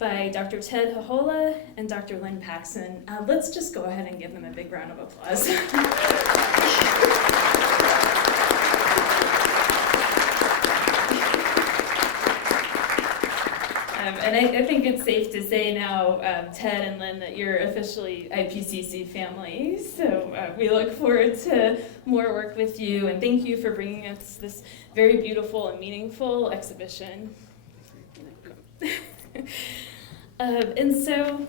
by Dr. Ted Hahola and Dr. Lynn Paxson. Let's just go ahead and give them a big round of applause. And I think it's safe to say now, Ted and Lynn, that you're officially IPCC family. So we look forward to more work with you, and thank you for bringing us this very beautiful and meaningful exhibition. And so,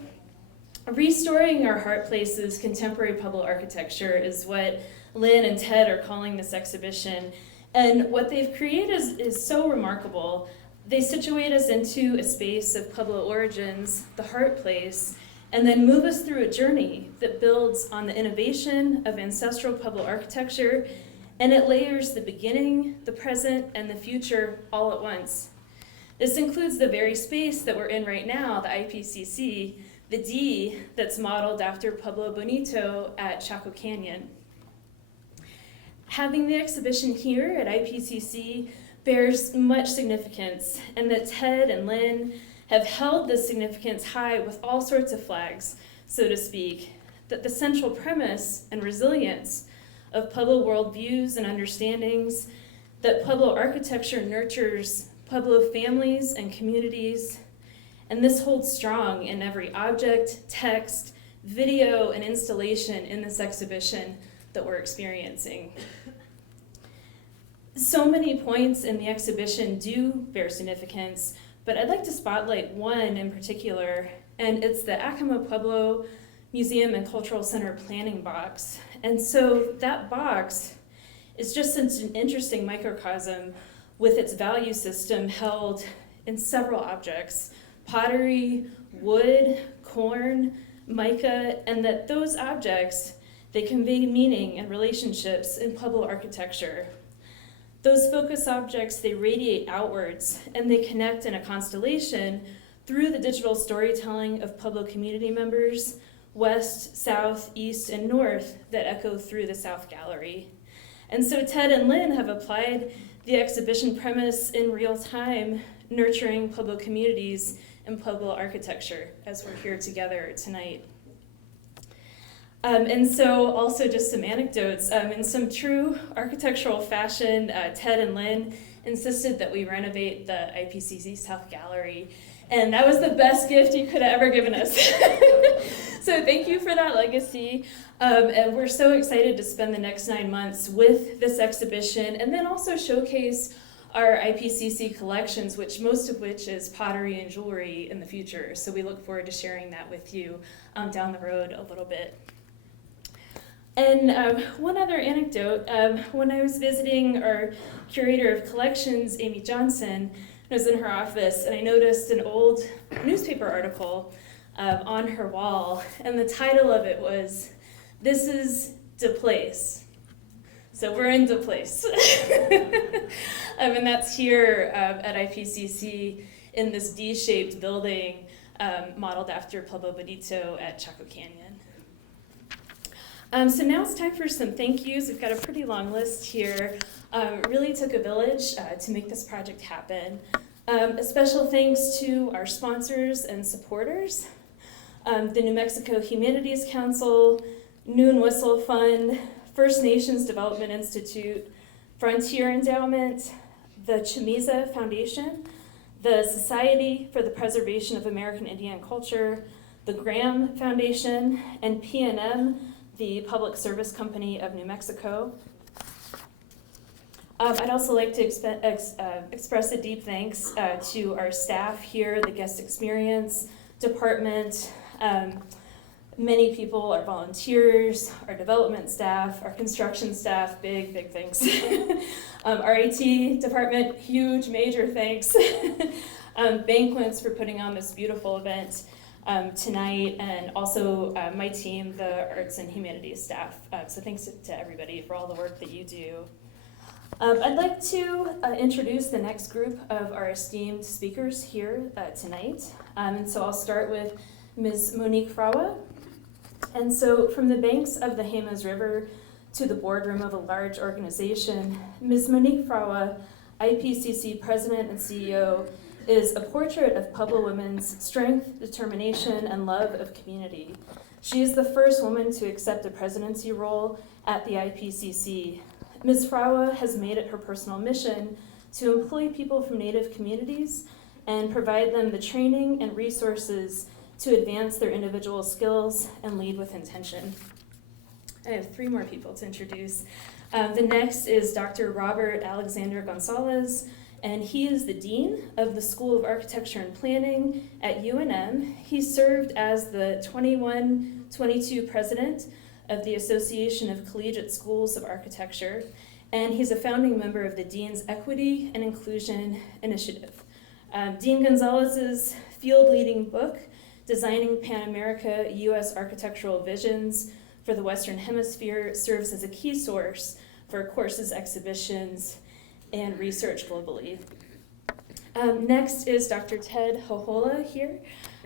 Restorying Our Heartplaces, Contemporary Pueblo Architecture is what Lynn and Ted are calling this exhibition. And what they've created is so remarkable. They situate us into a space of Pueblo origins, the Heart Place, and then move us through a journey that builds on the innovation of ancestral Pueblo architecture, and it layers the beginning, the present, and the future all at once. This includes the very space that we're in right now, the IPCC, the D that's modeled after Pueblo Bonito at Chaco Canyon. Having the exhibition here at IPCC bears much significance, and that Ted and Lynn have held this significance high with all sorts of flags, so to speak, that the central premise and resilience of Pueblo worldviews and understandings, that Pueblo architecture nurtures Pueblo families and communities, and this holds strong in every object, text, video, and installation in this exhibition that we're experiencing. So many points in the exhibition do bear significance, but I'd like to spotlight one in particular, and it's the Acoma Pueblo Museum and Cultural Center planning box. And so that box is just such an interesting microcosm with its value system held in several objects: pottery, wood, corn, mica, and that those objects, they convey meaning and relationships in Pueblo architecture. Those focus objects, they radiate outwards, and they connect in a constellation through the digital storytelling of Pueblo community members, west, south, east, and north, that echo through the South Gallery. And so Ted and Lynn have applied the exhibition premise in real time, nurturing Pueblo communities and Pueblo architecture, as we're here together tonight. And so also just some anecdotes. In some true architectural fashion, Ted and Lynn insisted that we renovate the IPCC South Gallery. And that was the best gift you could have ever given us. So thank you for that legacy. And we're so excited to spend the next 9 months with this exhibition, and then also showcase our IPCC collections, most of which is pottery and jewelry in the future. So we look forward to sharing that with you down the road a little bit. And one other anecdote, when I was visiting our curator of collections, Amy Johnson, I was in her office, and I noticed an old newspaper article on her wall, and the title of it was, "This is Da Place." So we're in Da Place. And that's here at IPCC in this D-shaped building modeled after Pueblo Bonito at Chaco Canyon. So now it's time for some thank yous. We've got a pretty long list here. It really took a village to make this project happen. A special thanks to our sponsors and supporters, the New Mexico Humanities Council, Noon Whistle Fund, First Nations Development Institute, Frontier Endowment, the Chamiza Foundation, the Society for the Preservation of American Indian Culture, the Graham Foundation, and PNM, the Public Service Company of New Mexico. I'd also like to express a deep thanks to our staff here, the Guest Experience Department. Many people, our volunteers, our development staff, our construction staff, big thanks. Our IT department, huge, major thanks. Banquets for putting on this beautiful event tonight, and also my team, the Arts and Humanities staff. So thanks to everybody for all the work that you do. I'd like to introduce the next group of our esteemed speakers here tonight. And so I'll start with Ms. Monique Frawa. And so from the banks of the Jemez River to the boardroom of a large organization, Ms. Monique Frawa, IPCC President and CEO, is a portrait of Pueblo women's strength, determination, and love of community. She is the first woman to accept a presidency role at the IPCC. Ms. Frawa has made it her personal mission to employ people from Native communities and provide them the training and resources to advance their individual skills and lead with intention. I have 3 more people to introduce. The next is Dr. Robert Alexander Gonzalez, and he is the Dean of the School of Architecture and Planning at UNM. He served as the 21-22 president of the Association of Collegiate Schools of Architecture, and he's a founding member of the Dean's Equity and Inclusion Initiative. Dean Gonzalez's field-leading book, Designing Pan America U.S. Architectural Visions for the Western Hemisphere, serves as a key source for courses, exhibitions, and research globally. Next is Dr. Ted Hohola here.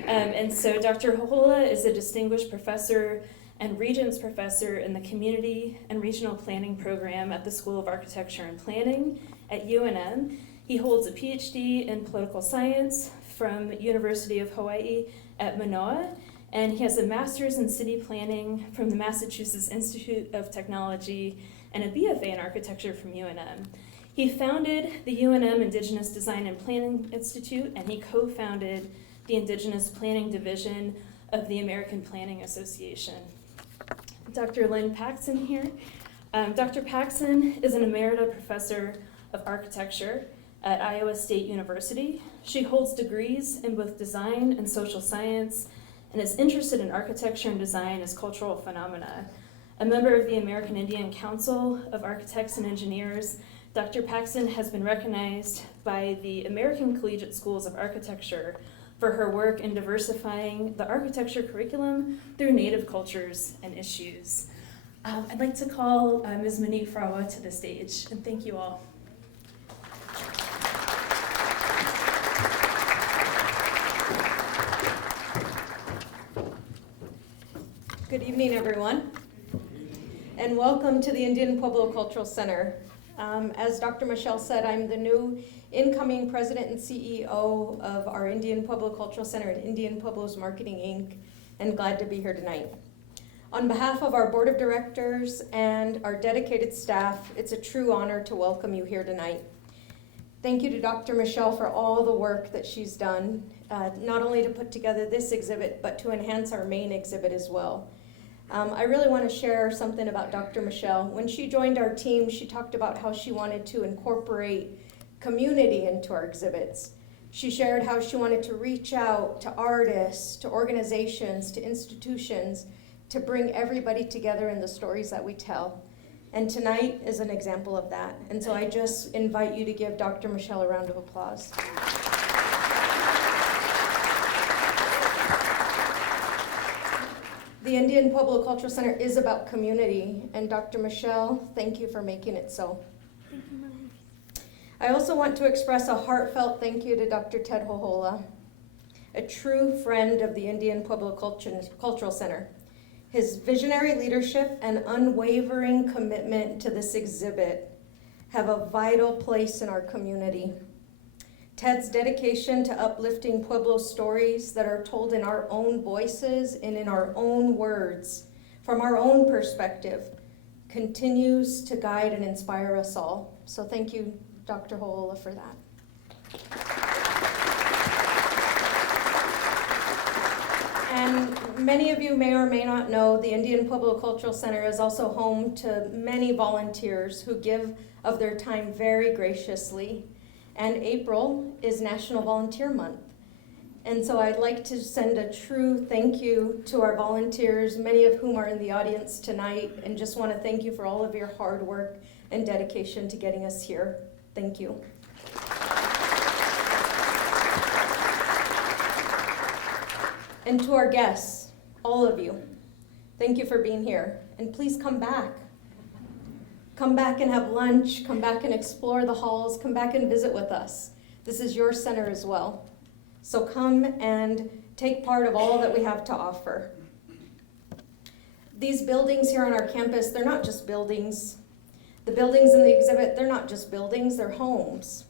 And so Dr. Hohola is a distinguished professor and Regents Professor in the Community and Regional Planning Program at the School of Architecture and Planning at UNM. He holds a PhD in Political Science from University of Hawaii at Manoa, and he has a Master's in City Planning from the Massachusetts Institute of Technology and a BFA in Architecture from UNM. He founded the UNM Indigenous Design and Planning Institute, and he co-founded the Indigenous Planning Division of the American Planning Association. Dr. Lynn Paxson here. Dr. Paxson is an emerita professor of architecture at Iowa State University. She holds degrees in both design and social science and is interested in architecture and design as cultural phenomena. A member of the American Indian Council of Architects and Engineers, Dr. Paxson has been recognized by the American Collegiate Schools of Architecture for her work in diversifying the architecture curriculum through Native cultures and issues. I'd like to call Ms. Monique Frawa to the stage, and thank you all. Good evening, everyone, and welcome to the Indian Pueblo Cultural Center. As Dr. Michelle said, I'm the new incoming president and CEO of our Indian Pueblo Cultural Center and Indian Pueblos Marketing, Inc., and glad to be here tonight. On behalf of our board of directors and our dedicated staff, it's a true honor to welcome you here tonight. Thank you to Dr. Michelle for all the work that she's done, not only to put together this exhibit, but to enhance our main exhibit as well. I really want to share something about Dr. Michelle. When she joined our team, she talked about how she wanted to incorporate community into our exhibits. She shared how she wanted to reach out to artists, to organizations, to institutions, to bring everybody together in the stories that we tell. And tonight is an example of that. And so I just invite you to give Dr. Michelle a round of applause. The Indian Pueblo Cultural Center is about community, and Dr. Michelle, thank you for making it so. Thank you, Marie. I also want to express a heartfelt thank you to Dr. Ted Hohola, a true friend of the Indian Pueblo Cultural Center. His visionary leadership and unwavering commitment to this exhibit have a vital place in our community. Ted's dedication to uplifting Pueblo stories that are told in our own voices and in our own words, from our own perspective, continues to guide and inspire us all. So thank you, Dr. Hohola, for that. And many of you may or may not know, the Indian Pueblo Cultural Center is also home to many volunteers who give of their time very graciously. And April is National Volunteer Month. And so I'd like to send a true thank you to our volunteers, many of whom are in the audience tonight, and just want to thank you for all of your hard work and dedication to getting us here. Thank you. And to our guests, all of you, thank you for being here. And please come back. Come back and have lunch, come back and explore the halls, come back and visit with us. This is your center as well. So come and take part of all that we have to offer. These buildings here on our campus, they're not just buildings. The buildings in the exhibit, they're not just buildings, they're homes.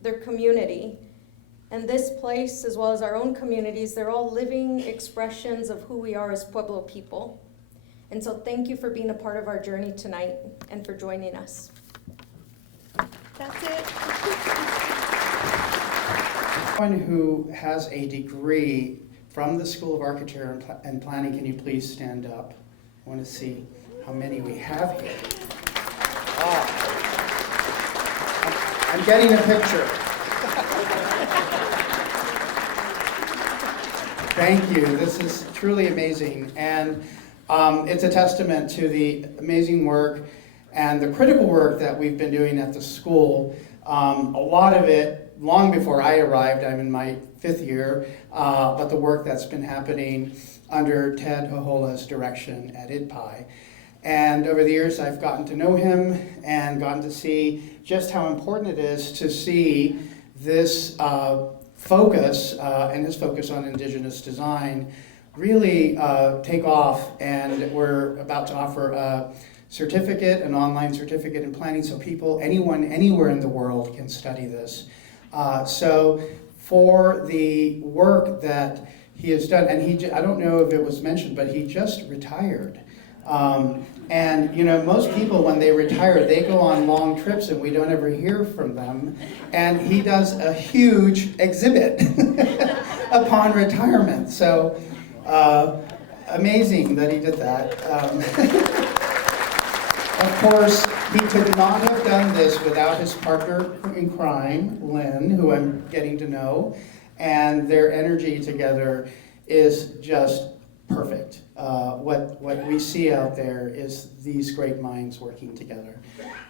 They're community. And this place, as well as our own communities, they're all living expressions of who we are as Pueblo people. And so thank you for being a part of our journey tonight and for joining us. That's it. Someone who has a degree from the School of Architecture and Planning, can you please stand up? I want to see how many we have here. Oh. I'm getting a picture. Thank you. This is truly amazing. And it's a testament to the amazing work and the critical work that we've been doing at the school. A lot of it, long before I arrived, I'm in my 5th year, but the work that's been happening under Ted Hahola's direction at IDPI. And over the years, I've gotten to know him and gotten to see just how important it is to see this focus and his focus on Indigenous design really take off. And we're about to offer a certificate, an online certificate in planning, so people, anyone, anywhere in the world can study this. So for the work that he has done, and I don't know if it was mentioned, but he just retired. And you know, most people when they retire, they go on long trips and we don't ever hear from them. And he does a huge exhibit upon retirement. So amazing that he did that. Of course, he could not have done this without his partner in crime, Lynn, who I'm getting to know, and their energy together is just perfect. What we see out there is these great minds working together.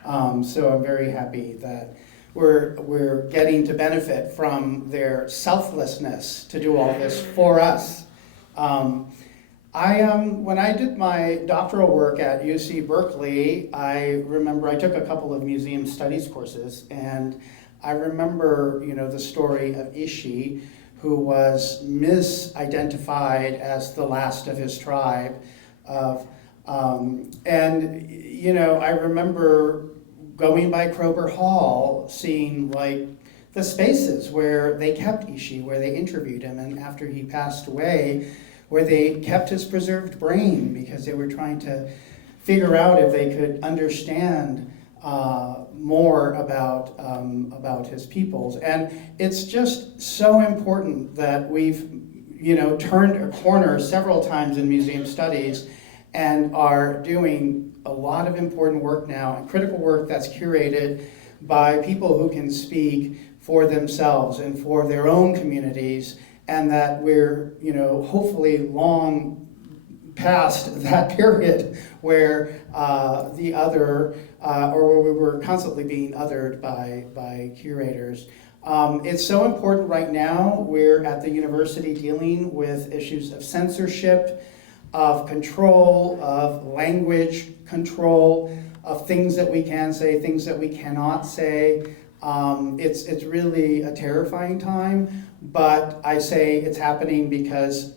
So I'm very happy that we're getting to benefit from their selflessness to do all this for us. When I did my doctoral work at UC Berkeley, I remember I took a couple of museum studies courses, and I remember, you know, the story of Ishi, who was misidentified as the last of his tribe. And, you know, I remember going by Kroeber Hall, seeing like the spaces where they kept Ishi, where they interviewed him, and after he passed away, where they kept his preserved brain because they were trying to figure out if they could understand more about his peoples. And it's just so important that we've, you know, turned a corner several times in museum studies and are doing a lot of important work now, and critical work that's curated by people who can speak for themselves and for their own communities, and that we're, you know, hopefully long past that period where the other, or where we were constantly being othered by curators. It's so important right now. We're at the university dealing with issues of censorship, of control, of language control, of things that we can say, things that we cannot say. It's really a terrifying time, but I say it's happening because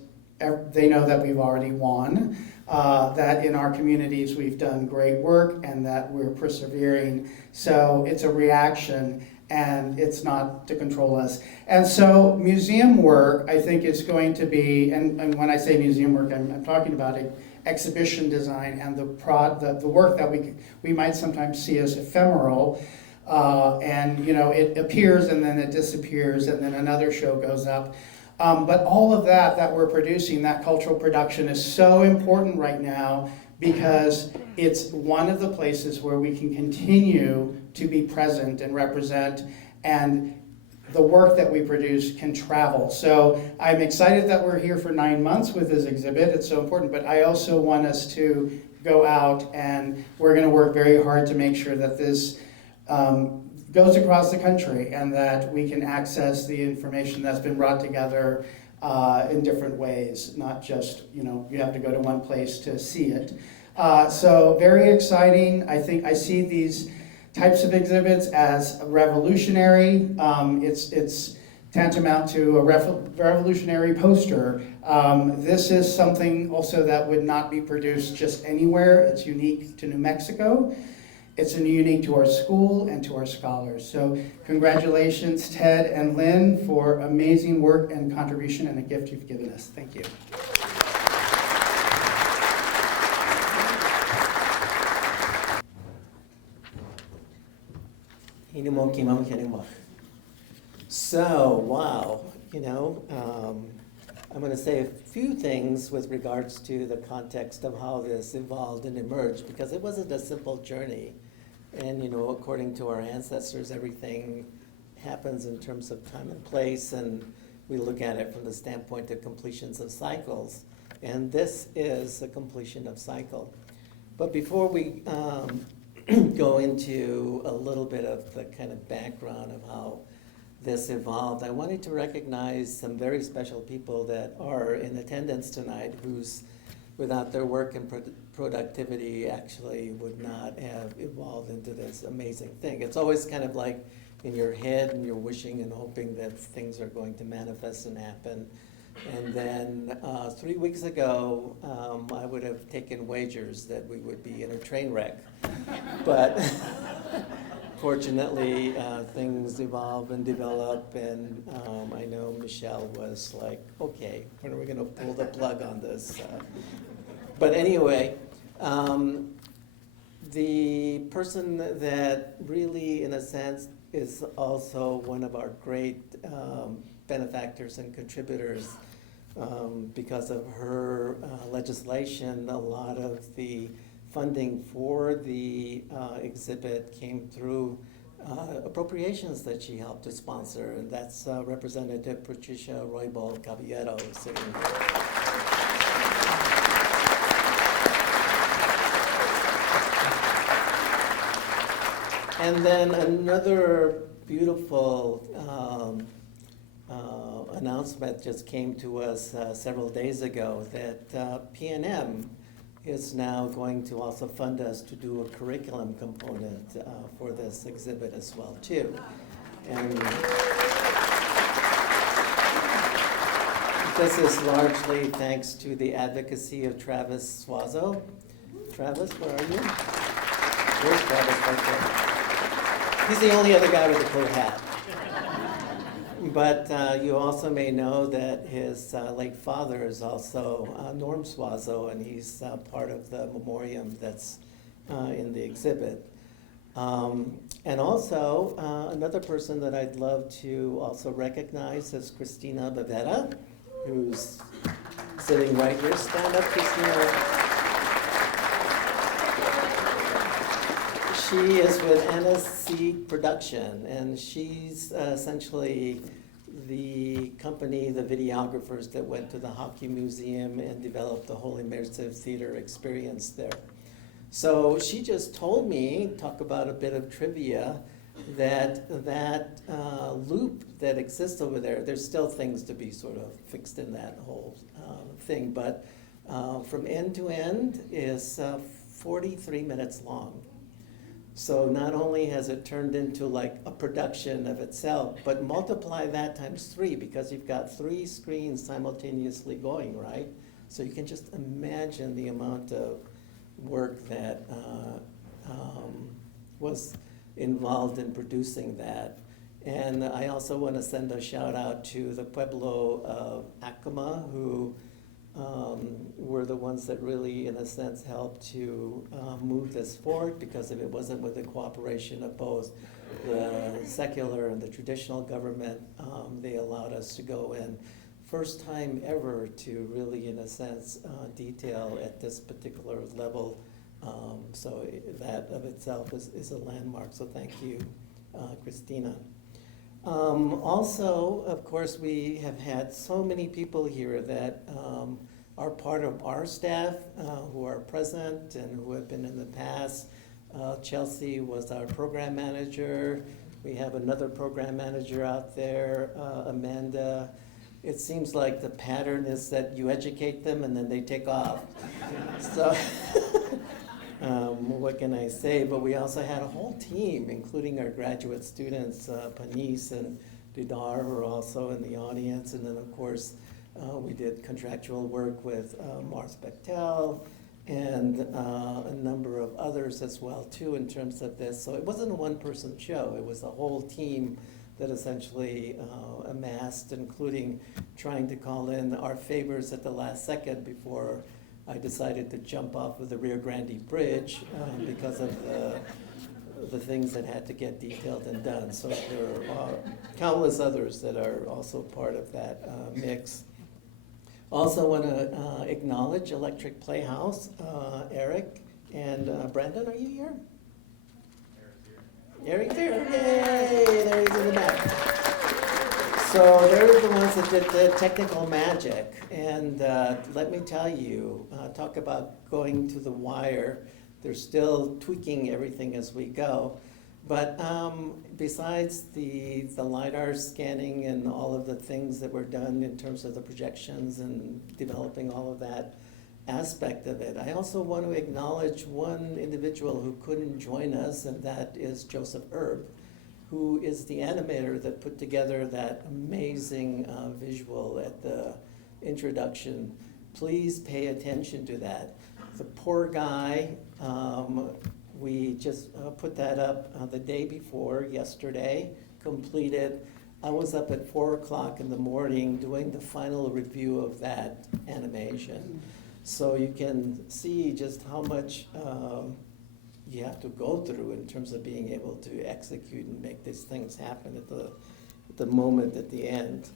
they know that we've already won, that in our communities we've done great work and that we're persevering. So it's a reaction and it's not to control us. And so museum work, I think, is going to be, and when I say museum work, I'm talking about exhibition design and the work that we might sometimes see as ephemeral. And you know, it appears and then it disappears and then another show goes up. But all of that we're producing, that cultural production, is so important right now because it's one of the places where we can continue to be present and represent, and the work that we produce can travel. So I'm excited that we're here for 9 months with this exhibit. It's so important, but I also want us to go out, and we're going to work very hard to make sure that this goes across the country and that we can access the information that's been brought together in different ways, not just, you know, you have to go to one place to see it. So very exciting. I think I see these types of exhibits as revolutionary. It's tantamount to a revolutionary poster. This is something also that would not be produced just anywhere. It's unique to New Mexico. It's unique to our school and to our scholars. So congratulations, Ted and Lynn, for amazing work and contribution and the gift you've given us. Thank you. So, wow, I'm going to say a few things with regards to the context of how this evolved and emerged, because it wasn't a simple journey. And, according to our ancestors, everything happens in terms of time and place, and we look at it from the standpoint of completions of cycles. And this is a completion of cycle. But before we go into a little bit of the kind of background of how this evolved, I wanted to recognize some very special people that are in attendance tonight whose, without their work and productivity, actually would not have evolved into this amazing thing. It's always kind of like in your head and you're wishing and hoping that things are going to manifest and happen. And then 3 weeks ago, I would have taken wagers that we would be in a train wreck. But fortunately, things evolve and develop, and I know Michelle was like, okay, when are we going to pull the plug on this? But anyway, the person that really, in a sense, is also one of our great benefactors and contributors, because of her legislation, a lot of the funding for the exhibit came through appropriations that she helped to sponsor, and that's Representative Patricia Roybal Caballero sitting here. And then another beautiful announcement just came to us several days ago that PNM is now going to also fund us to do a curriculum component for this exhibit as well too. And this is largely thanks to the advocacy of Travis Suazo. Travis, where are you? Where's Travis right there? He's the only other guy with a cool hat. But you also may know that his late father is also Norm Suazo, and he's part of the memoriam that's in the exhibit. And also, another person that I'd love to also recognize is Christina Bavetta, who's sitting right here. Stand up, Christina. She is with NSC Production, and she's essentially the company, the videographers that went to the Hockey Museum and developed the whole immersive theater experience there. So she just told me, talk about a bit of trivia, that loop that exists over there, there's still things to be sort of fixed in that whole thing, but from end to end is 43 minutes long. So not only has it turned into like a production of itself, but multiply that times 3, because you've got 3 screens simultaneously going, right? So you can just imagine the amount of work that was involved in producing that. And I also want to send a shout out to the Pueblo of Acoma, who were the ones that really, in a sense, helped to move this forward, because if it wasn't with the cooperation of both the secular and the traditional government, they allowed us to go in. First time ever to really, in a sense, detail at this particular level. So that of itself is a landmark, so thank you, Christina. Also, of course, we have had so many people here that are part of our staff who are present and who have been in the past. Chelsea was our program manager. We have another program manager out there, Amanda. It seems like the pattern is that you educate them and then they take off. So what can I say? But we also had a whole team, including our graduate students, Panis and Didar, who are also in the audience. And then, of course, we did contractual work with Mars Bechtel and a number of others as well too in terms of this. So it wasn't a one-person show. It was a whole team that essentially amassed, including trying to call in our favors at the last second before I decided to jump off of the Rio Grande Bridge because of the things that had to get detailed and done. So there are countless others that are also part of that mix. Also want to acknowledge Electric Playhouse, Eric and Brandon, are you here? Eric's here. Yay! There he is in the back. So they're the ones that did the technical magic. And let me tell you, talk about going to the wire. They're still tweaking everything as we go. But besides the LiDAR scanning and all of the things that were done in terms of the projections and developing all of that aspect of it, I also want to acknowledge one individual who couldn't join us, and that is Joseph Erb, who is the animator that put together that amazing visual at the introduction. Please pay attention to that. The poor guy, we just put that up the day before, yesterday, completed. I was up at 4 o'clock in the morning doing the final review of that animation. So you can see just how much you have to go through in terms of being able to execute and make these things happen at the moment at the end.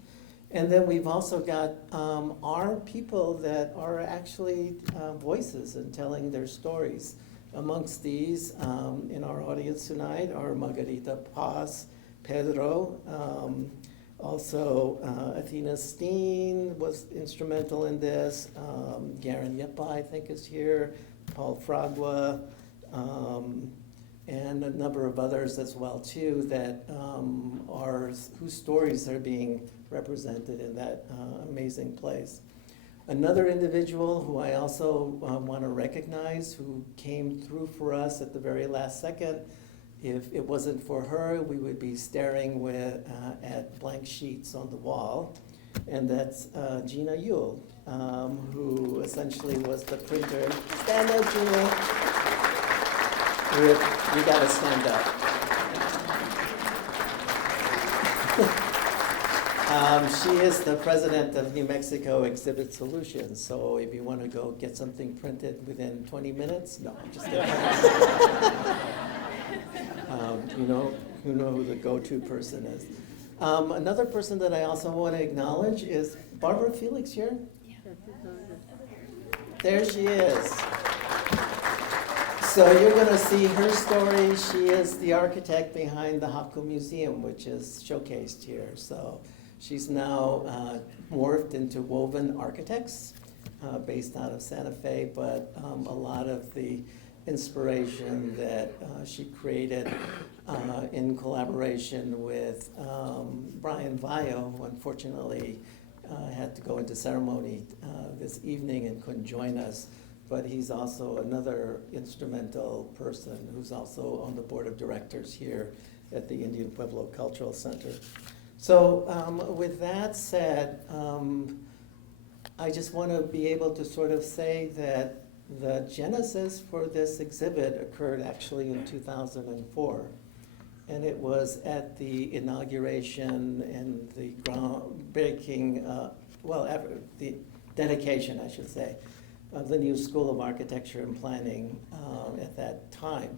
And then we've also got our people that are actually voices and telling their stories. Amongst these in our audience tonight are Margarita Paz, Pedro, also Athena Steen was instrumental in this, Garen Yepa I think is here, Paul Fragua, and a number of others as well too that whose stories are being represented in that amazing place. Another individual who I also want to recognize, who came through for us at the very last second. If it wasn't for her, we would be staring at blank sheets on the wall. And that's Gina Yule, who essentially was the printer. Stand up, Gina. You gotta stand up. She is the president of New Mexico Exhibit Solutions, so if you want to go get something printed within 20 minutes, no, I'm just kidding. You know who the go-to person is. Another person that I also want to acknowledge is Barbara Felix here. There she is. So you're going to see her story. She is the architect behind the Hopco Museum, which is showcased here. So she's now morphed into Woven Architects, based out of Santa Fe, but a lot of the inspiration that she created in collaboration with Brian Vaio, who unfortunately had to go into ceremony this evening and couldn't join us. But he's also another instrumental person who's also on the board of directors here at the Indian Pueblo Cultural Center. So with that said, I just want to be able to sort of say that the genesis for this exhibit occurred actually in 2004. And it was at the inauguration and the groundbreaking, the dedication, I should say, of the new School of Architecture and Planning at that time.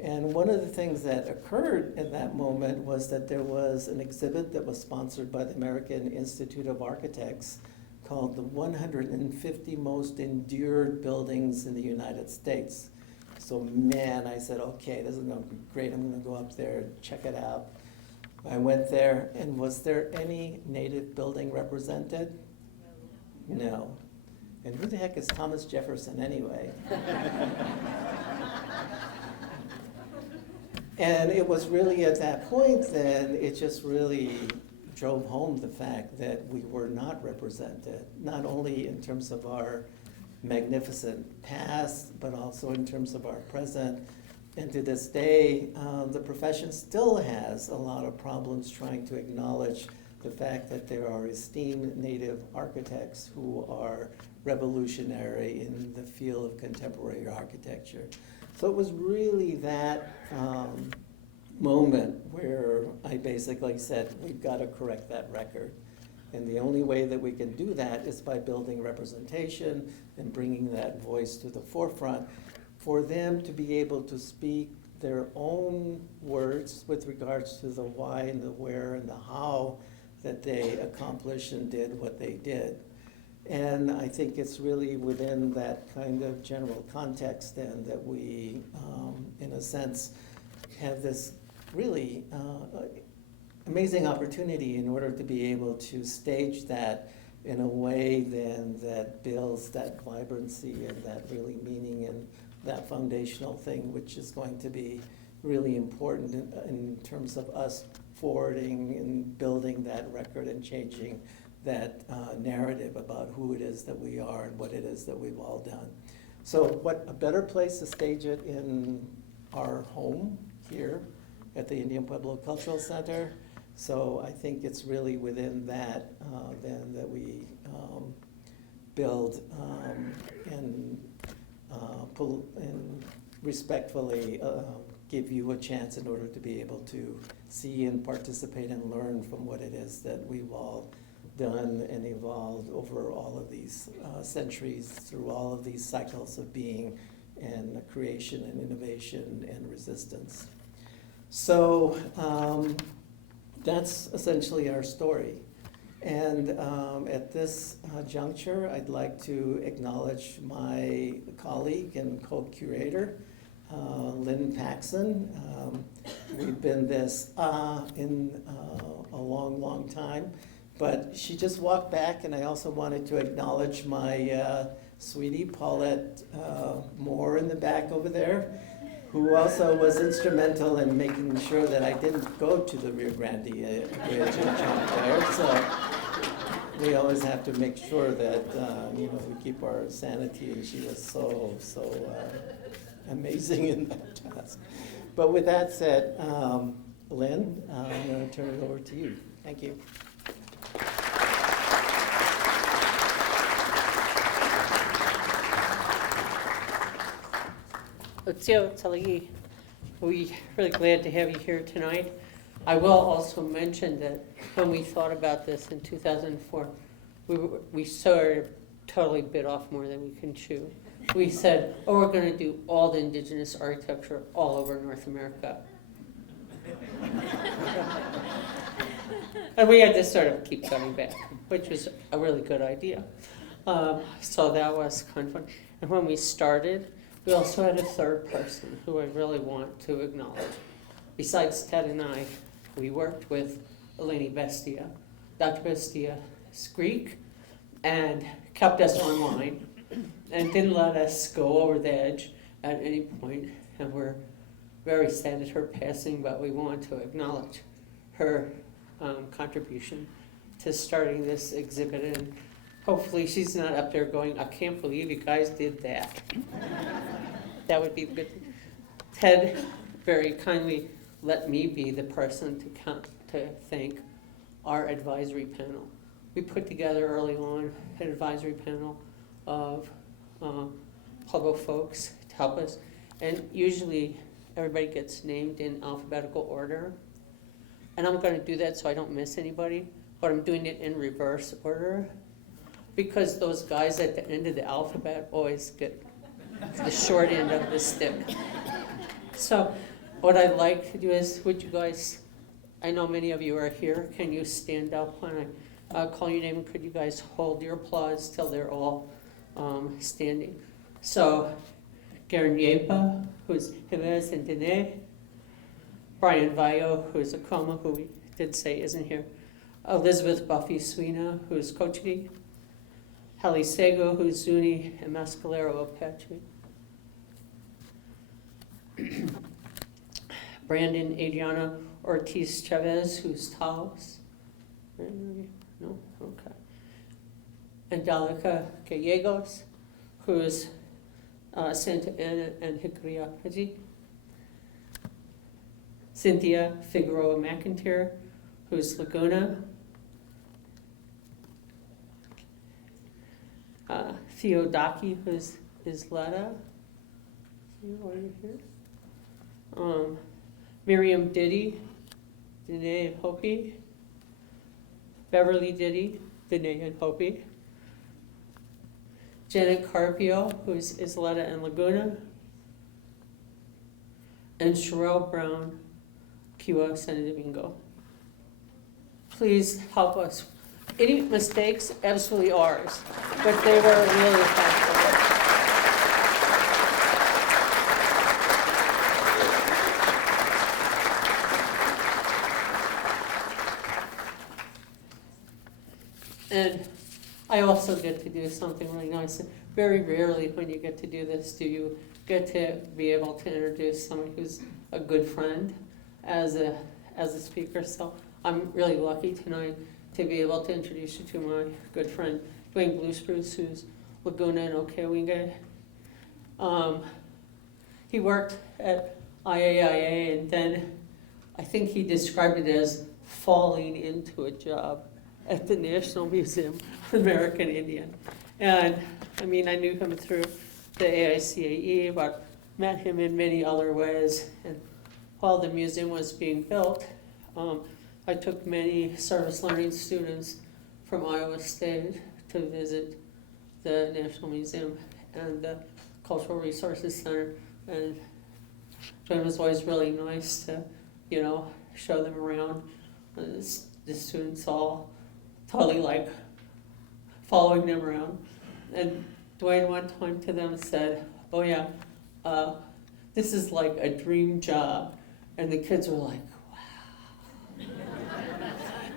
And one of the things that occurred at that moment was that there was an exhibit that was sponsored by the American Institute of Architects called the 150 Most Endured Buildings in the United States. So man, I said, okay, this is gonna be great. I'm gonna go up there and check it out. I went there, and was there any native building represented? No. And who the heck is Thomas Jefferson anyway? And it was really at that point then, it just really drove home the fact that we were not represented, not only in terms of our magnificent past, but also in terms of our present. And to this day, the profession still has a lot of problems trying to acknowledge the fact that there are esteemed Native architects who are revolutionary in the field of contemporary architecture. So it was really that moment where I basically said, we've got to correct that record. And the only way that we can do that is by building representation and bringing that voice to the forefront for them to be able to speak their own words with regards to the why and the where and the how that they accomplished and did what they did. And I think it's really within that kind of general context then that we, in a sense, have this really amazing opportunity in order to be able to stage that in a way then that builds that vibrancy and that really meaning and that foundational thing, which is going to be really important in terms of us forwarding and building that record and changing that narrative about who it is that we are and what it is that we've all done. So what a better place to stage it in our home here at the Indian Pueblo Cultural Center. So I think it's really within that then that we build and respectfully give you a chance in order to be able to see and participate and learn from what it is that we've all done and evolved over all of these centuries, through all of these cycles of being and creation and innovation and resistance. So that's essentially our story. And at this juncture, I'd like to acknowledge my colleague and co-curator, Lynn Paxson. We've been this in a long, long time, but she just walked back, and I also wanted to acknowledge my sweetie, Paulette Moore in the back over there, who also was instrumental in making sure that I didn't go to the Rio Grande Bridge and jump there. So we always have to make sure that we keep our sanity, and she was so amazing in that task. But with that said, Lynn, I'm going to turn it over to you. Thank you. We're really glad to have you here tonight. I will also mention that when we thought about this in 2004, we sort of totally bit off more than we can chew. We said, oh, we're going to do all the indigenous architecture all over North America. And we had to sort of keep coming back, which was a really good idea. So that was kind of fun. And when we started, we also had a third person who I really want to acknowledge. Besides Ted and I, we worked with Eleni Bestia. Dr. Bestia is Greek and kept us online and didn't let us go over the edge at any point. And we're very sad at her passing, but we want to acknowledge her contribution to starting this exhibit. And hopefully she's not up there going, I can't believe you guys did that. That would be good. Ted very kindly let me be the person to thank our advisory panel. We put together early on an advisory panel of Pueblo folks to help us. And usually everybody gets named in alphabetical order. And I'm going to do that so I don't miss anybody, but I'm doing it in reverse order, because those guys at the end of the alphabet always get the short end of the stick. So what I'd like to do is, would you guys, I know many of you are here, can you stand up when I call your name? Could you guys hold your applause till they're all standing? So Garen Yepa, who's Jimenez and Dene, Brian Vayo, who's a Coma, who we did say isn't here, Elizabeth Buffy Swina, who's Cochiti, Hallie Sego, who's Zuni, and Mescalero Apache. Brandon Adriana Ortiz Chavez, who's Taos. No? Okay. And Dalika Gallegos, who's Santa Ana and Hickory Apache. Cynthia Figueroa McIntyre, who's Laguna. Theodaki, who's Isleta. Are you here? Miriam Diddy, Danae and Hopi. Beverly Diddy, Danae and Hopi. Janet Carpio, who's Isleta and Laguna. And Sherelle Brown, Kiwa San Domingo. Please help us. Any mistakes, absolutely ours, but they were really effective. And I also get to do something really nice. Very rarely when you get to do this do you get to be able to introduce someone who's a good friend as a speaker. So I'm really lucky tonight to be able to introduce you to my good friend, Dwayne Blue Spruce, who's Laguna and Okewinga. He worked at IAIA, and then I think he described it as falling into a job at the National Museum of American Indian. And I mean, I knew him through the AICAE, but met him in many other ways. And while the museum was being built, I took many service learning students from Iowa State to visit the National Museum and the Cultural Resources Center. And it was always really nice to, show them around. The students all totally like following them around. And Dwayne one time to them said, "Oh yeah, this is like a dream job." And the kids were like, wow.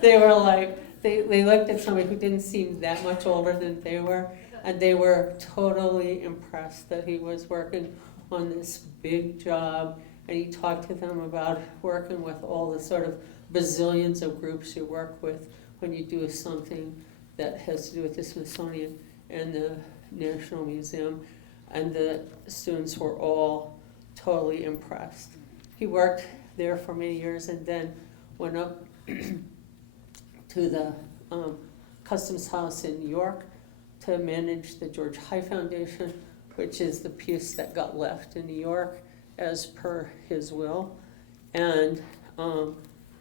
They were like, they looked at somebody who didn't seem that much older than they were, and they were totally impressed that he was working on this big job. And he talked to them about working with all the sort of bazillions of groups you work with when you do something that has to do with the Smithsonian and the National Museum. And the students were all totally impressed. He worked there for many years and then went up to the Customs House in New York to manage the George High Foundation, which is the piece that got left in New York as per his will, and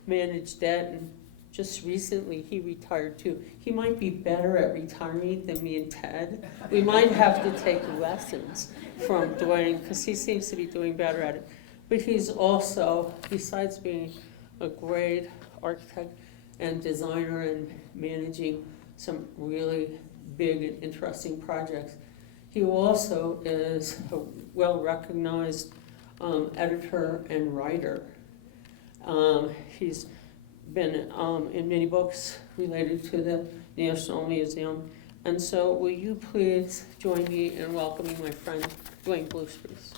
managed that. And just recently he retired too. He might be better at retiring than me and Ted. We might have to take lessons from Dwayne because he seems to be doing better at it. But he's also, besides being a great architect and designer and managing some really big and interesting projects, he also is a well-recognized editor and writer. He's been in many books related to the National Museum. And so will you please join me in welcoming my friend, Dwayne Blue Spruce.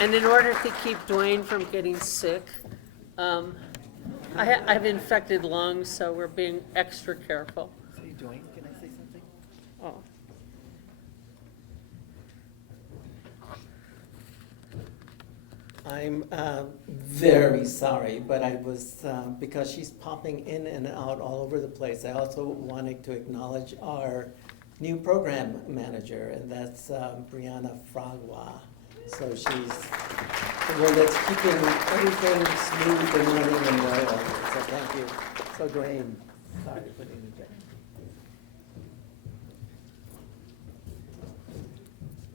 And in order to keep Dwayne from getting sick, I have infected lungs, so we're being extra careful. So Dwayne, can I say something? Oh. I'm very sorry, but I was, because she's popping in and out all over the place, I also wanted to acknowledge our new program manager, and that's Brianna Fragua. So she's the one that's keeping everything smooth and running and well. So thank you. So Dwayne, sorry to put in the check.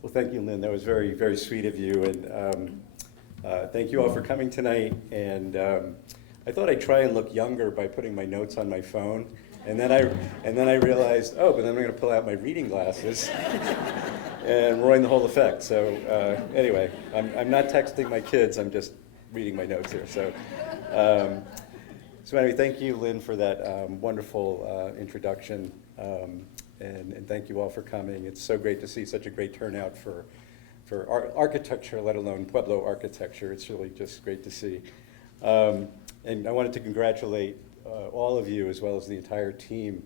Well, thank you, Lynn. That was very, very sweet of you. And thank you all for coming tonight. And I thought I'd try and look younger by putting my notes on my phone. And then I realized, oh, but then I'm going to pull out my reading glasses and ruin the whole effect. So anyway, I'm not texting my kids. I'm just reading my notes here. So anyway, thank you, Lynn, for that wonderful introduction. And thank you all for coming. It's so great to see such a great turnout for architecture, let alone Pueblo architecture. It's really just great to see. And I wanted to congratulate all of you as well as the entire team.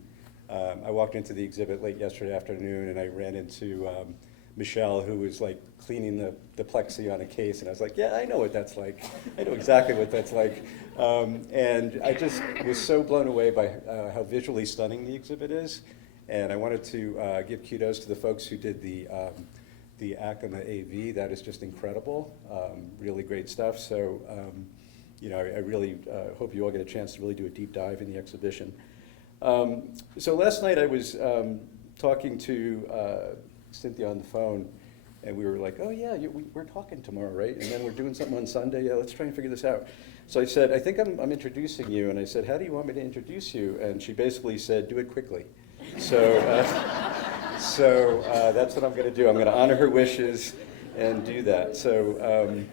I walked into the exhibit late yesterday afternoon and I ran into Michelle, who was like cleaning the plexi on a case, and I was like, yeah, I know what that's like. I know exactly what that's like. And I just was so blown away by how visually stunning the exhibit is. And I wanted to give kudos to the folks who did the Acoma AV. That is just incredible, really great stuff. So, you know, I really hope you all get a chance to really do a deep dive in the exhibition. So last night I was talking to Cynthia on the phone, and we were like, oh yeah, we're talking tomorrow, right? And then we're doing something on Sunday, yeah, let's try and figure this out. So I said, I think I'm introducing you, and I said, how do you want me to introduce you? And she basically said, do it quickly. So, that's what I'm gonna do. I'm gonna honor her wishes and do that. So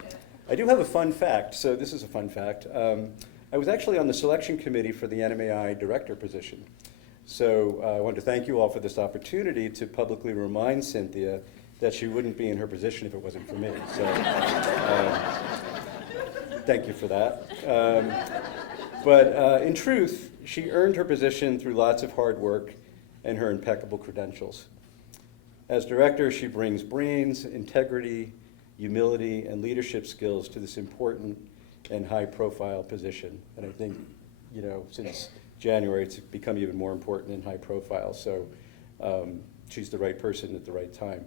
I do have a fun fact. So this is a fun fact. I was actually on the selection committee for the NMAI director position. So I want to thank you all for this opportunity to publicly remind Cynthia that she wouldn't be in her position if it wasn't for me. So thank you for that. But in truth, she earned her position through lots of hard work and her impeccable credentials. As director, she brings brains, integrity, humility, and leadership skills to this important and high-profile position. And I think, you know, since January, it's become even more important and high profile. So she's the right person at the right time.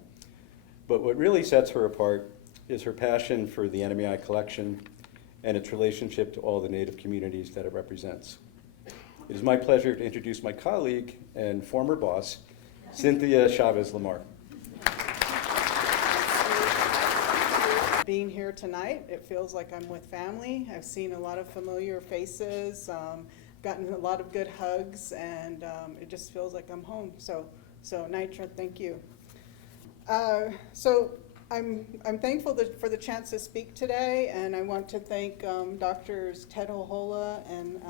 But what really sets her apart is her passion for the NMAI collection and its relationship to all the Native communities that it represents. It is my pleasure to introduce my colleague and former boss, Cynthia Chavez-Lamar. Being here tonight, it feels like I'm with family. I've seen a lot of familiar faces, gotten a lot of good hugs, and it just feels like I'm home. So Nitra, thank you. So I'm thankful for the chance to speak today, and I want to thank Drs. Ted Hohola and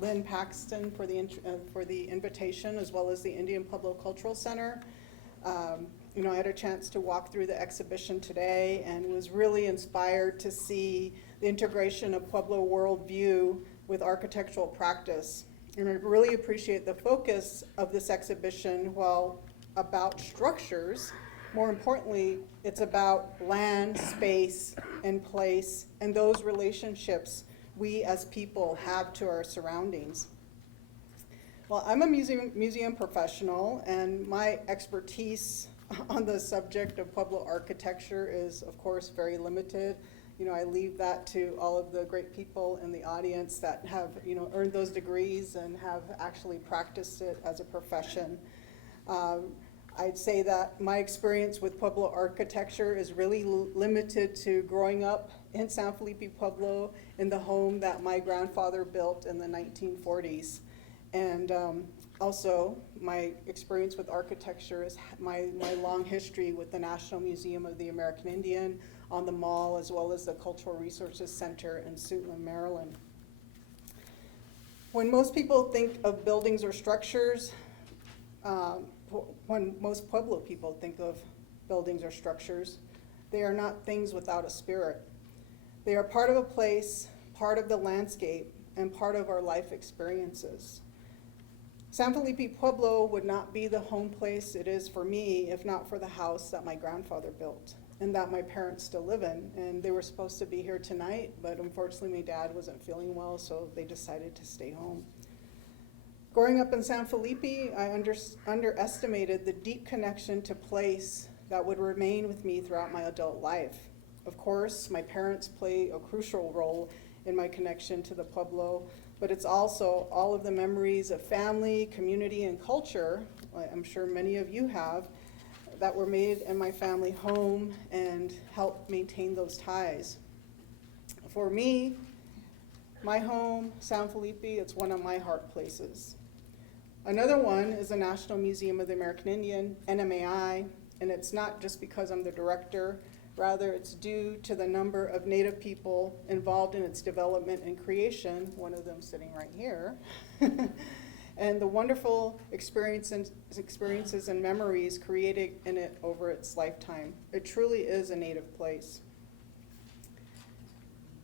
Lynn Paxton for the invitation, as well as the Indian Pueblo Cultural Center. You know, I had a chance to walk through the exhibition today and was really inspired to see the integration of Pueblo worldview with architectural practice. And I really appreciate the focus of this exhibition. While about structures, more importantly, it's about land, space, and place, and those relationships we as people have to our surroundings. Well, I'm a museum professional, and my expertise on the subject of Pueblo architecture is, of course, very limited. You know, I leave that to all of the great people in the audience that have, you know, earned those degrees and have actually practiced it as a profession. I'd say that my experience with Pueblo architecture is really limited to growing up in San Felipe, Pueblo, in the home that my grandfather built in the 1940s. And also, my experience with architecture is my long history with the National Museum of the American Indian on the Mall, as well as the Cultural Resources Center in Suitland, Maryland. When most people think of buildings or structures, when most Pueblo people think of buildings or structures, they are not things without a spirit. They are part of a place, part of the landscape, and part of our life experiences. San Felipe Pueblo would not be the home place it is for me if not for the house that my grandfather built and that my parents still live in. And they were supposed to be here tonight, but unfortunately my dad wasn't feeling well, so they decided to stay home. Growing up in San Felipe, I underestimated the deep connection to place that would remain with me throughout my adult life. Of course, my parents play a crucial role in my connection to the Pueblo, but it's also all of the memories of family, community, and culture, I'm sure many of you have, that were made in my family home and helped maintain those ties. For me, my home, San Felipe, it's one of my heart places. Another one is the National Museum of the American Indian, NMAI, and it's not just because I'm the director, rather it's due to the number of Native people involved in its development and creation, one of them sitting right here, and the wonderful experiences and memories created in it over its lifetime. It truly is a Native place.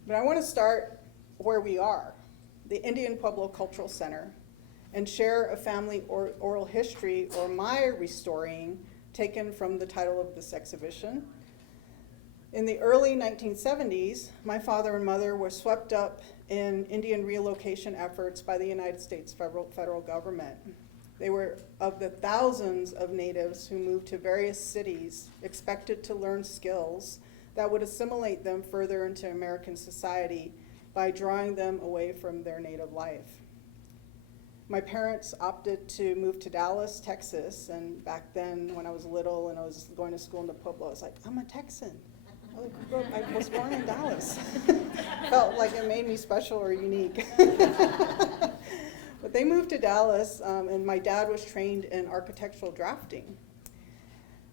But I want to start where we are, the Indian Pueblo Cultural Center, and share a family oral history, or my restoring, taken from the title of this exhibition. In the early 1970s, my father and mother were swept up in Indian relocation efforts by the United States federal government. They were of the thousands of natives who moved to various cities, expected to learn skills that would assimilate them further into American society by drawing them away from their native life. My parents opted to move to Dallas, Texas, and back then when I was little and I was going to school in the Pueblo, I was like, I'm a Texan. I was born in Dallas. Felt like it made me special or unique. But they moved to Dallas, and my dad was trained in architectural drafting.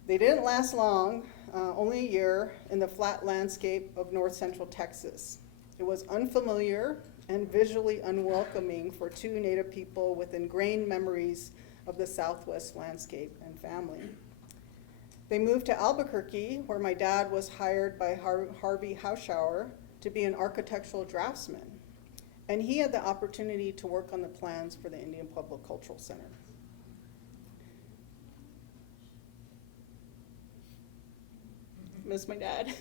They didn't last long, only a year, in the flat landscape of north central Texas. It was unfamiliar and visually unwelcoming for two Native people with ingrained memories of the Southwest landscape and family. They moved to Albuquerque, where my dad was hired by Harvey Hausauer to be an architectural draftsman. And he had the opportunity to work on the plans for the Indian Pueblo Cultural Center. Miss my dad.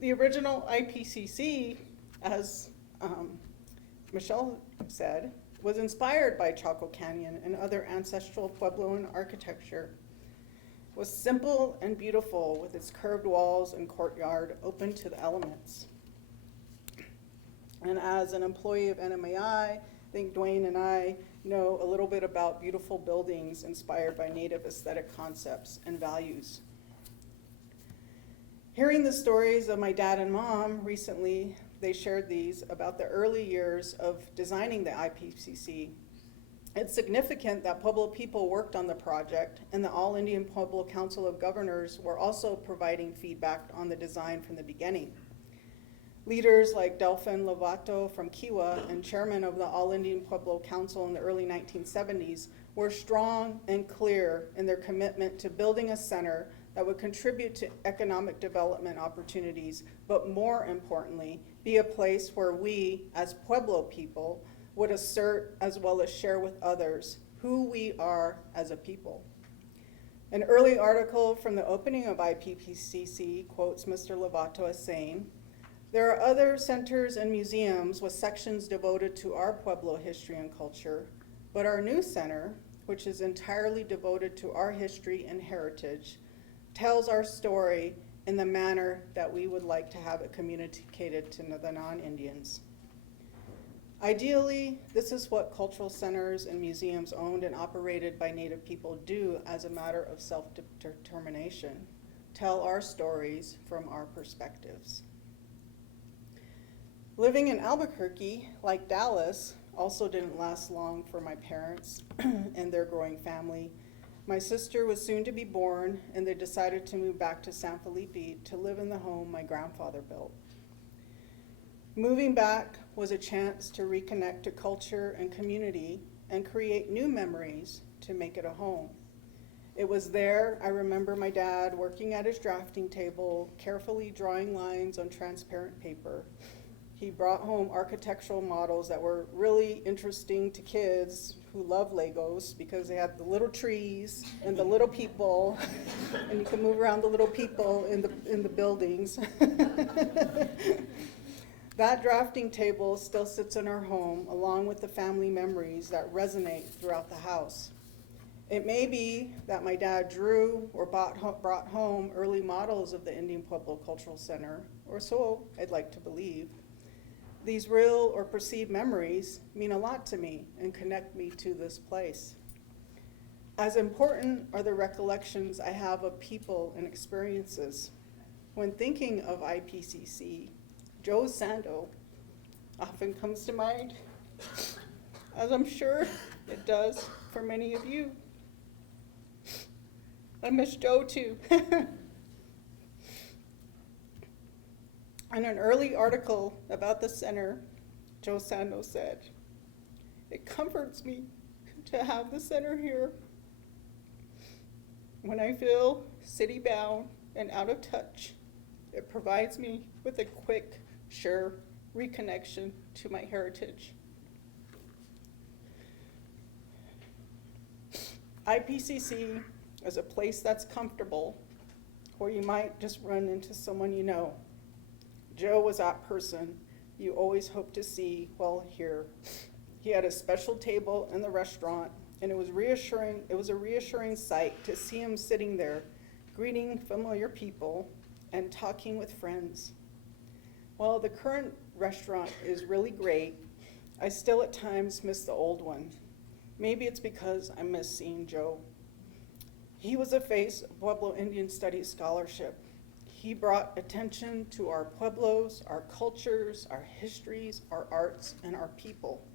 The original IPCC, as Michelle said, was inspired by Chaco Canyon and other ancestral Puebloan architecture. It was simple and beautiful with its curved walls and courtyard open to the elements. And as an employee of NMAI, I think Dwayne and I know a little bit about beautiful buildings inspired by Native aesthetic concepts and values. Hearing the stories of my dad and mom recently, they shared these about the early years of designing the IPCC. It's significant that Pueblo people worked on the project, and the All Indian Pueblo Council of Governors were also providing feedback on the design from the beginning. Leaders like Delfin Lovato from Kiwa and chairman of the All Indian Pueblo Council in the early 1970s were strong and clear in their commitment to building a center that would contribute to economic development opportunities, but more importantly, be a place where we, as Pueblo people, would assert as well as share with others who we are as a people. An early article from the opening of IPCC quotes Mr. Lovato as saying, "There are other centers and museums with sections devoted to our Pueblo history and culture, but our new center, which is entirely devoted to our history and heritage, tells our story in the manner that we would like to have it communicated to the non-Indians." Ideally, this is what cultural centers and museums owned and operated by Native people do as a matter of self-determination, tell our stories from our perspectives. Living in Albuquerque, like Dallas, also didn't last long for my parents and their growing family. My sister was soon to be born, and they decided to move back to San Felipe to live in the home my grandfather built. Moving back was a chance to reconnect to culture and community and create new memories to make it a home. It was there I remember my dad working at his drafting table, carefully drawing lines on transparent paper. He brought home architectural models that were really interesting to kids who love Legos because they had the little trees and the little people, and you can move around the little people in the buildings. That drafting table still sits in our home, along with the family memories that resonate throughout the house. It may be that my dad drew or brought home early models of the Indian Pueblo Cultural Center, or so I'd like to believe. These real or perceived memories mean a lot to me and connect me to this place. As important are the recollections I have of people and experiences. When thinking of IPCC, Joe Sando often comes to mind, as I'm sure it does for many of you. I miss Joe too. In an early article about the center, Joe Sando said, "It comforts me to have the center here. When I feel city-bound and out of touch, it provides me with a quick, sure reconnection to my heritage." IPCC is a place that's comfortable, or you might just run into someone you know. Joe was that person you always hope to see while here. He had a special table in the restaurant, and it was reassuring. It was a reassuring sight to see him sitting there, greeting familiar people and talking with friends. While the current restaurant is really great, I still at times miss the old one. Maybe it's because I miss seeing Joe. He was a face of Pueblo Indian Studies scholarship. He brought attention to our pueblos, our cultures, our histories, our arts, and our people.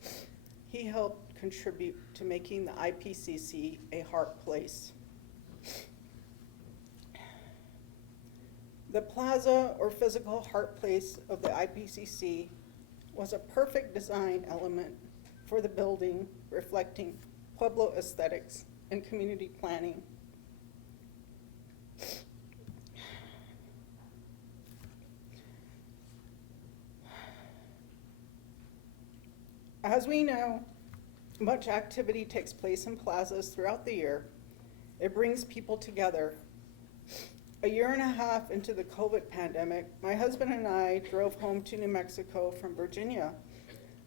He helped contribute to making the IPCC a heart place. The plaza, or physical heart place of the IPCC, was a perfect design element for the building, reflecting Pueblo aesthetics and community planning. As we know, much activity takes place in plazas throughout the year. It brings people together. A year and a half into the COVID pandemic, my husband and I drove home to New Mexico from Virginia.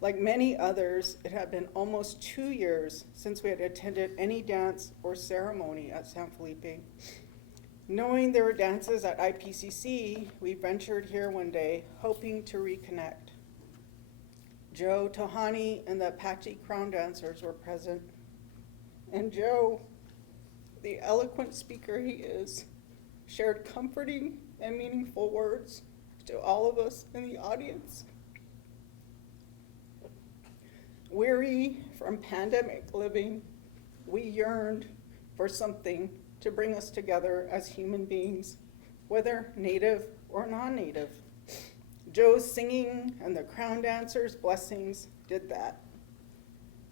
Like many others, it had been almost 2 years since we had attended any dance or ceremony at San Felipe. Knowing there were dances at IPCC, we ventured here one day, hoping to reconnect. Joe Tohani and the Apache crown dancers were present. And Joe, the eloquent speaker he is, shared comforting and meaningful words to all of us in the audience. Weary from pandemic living, we yearned for something to bring us together as human beings, whether native or non-native. Joe's singing and the crown dancers' blessings did that.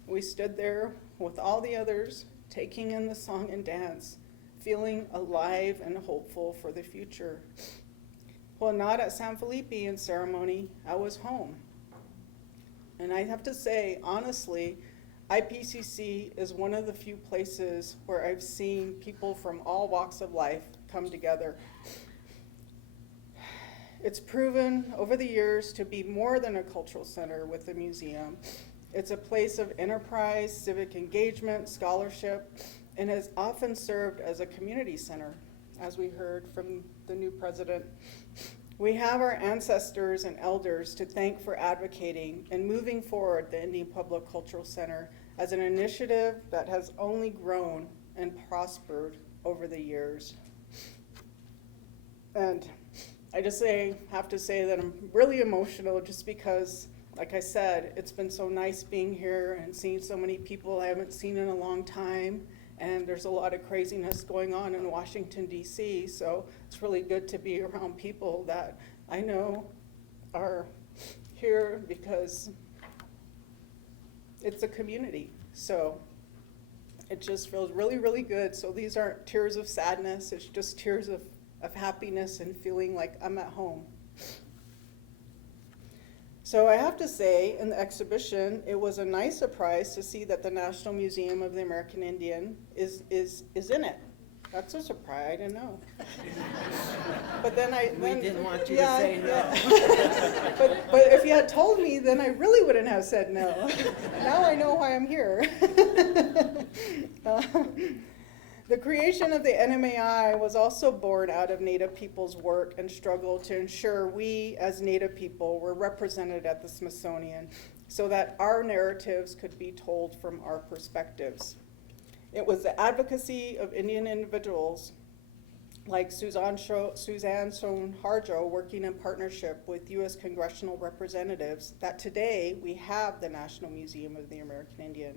We stood there with all the others, taking in the song and dance, feeling alive and hopeful for the future. While not at San Felipe in ceremony, I was home. And I have to say, honestly, IPCC is one of the few places where I've seen people from all walks of life come together. It's proven over the years to be more than a cultural center with the museum. It's a place of enterprise, civic engagement, scholarship, and has often served as a community center, as we heard from the new president. We have our ancestors and elders to thank for advocating and moving forward the Indian Pueblo Cultural Center as an initiative that has only grown and prospered over the years. And I just have to say that I'm really emotional just because, like I said, it's been so nice being here and seeing so many people I haven't seen in a long time. And there's a lot of craziness going on in Washington, D.C., so it's really good to be around people that I know are here because it's a community. So it just feels really, really good. So these aren't tears of sadness, it's just tears of happiness and feeling like I'm at home. So I have to say, in the exhibition, it was a nice surprise to see that the National Museum of the American Indian is in it. That's a surprise, I didn't know. But then We didn't want you yeah, to say no. yeah. But if you had told me, then I really wouldn't have said no. Now I know why I'm here. The creation of the NMAI was also born out of Native people's work and struggle to ensure we, as Native people, were represented at the Smithsonian so that our narratives could be told from our perspectives. It was the advocacy of Indian individuals like Suzanne Sohn Harjo working in partnership with U.S. congressional representatives that today we have the National Museum of the American Indian.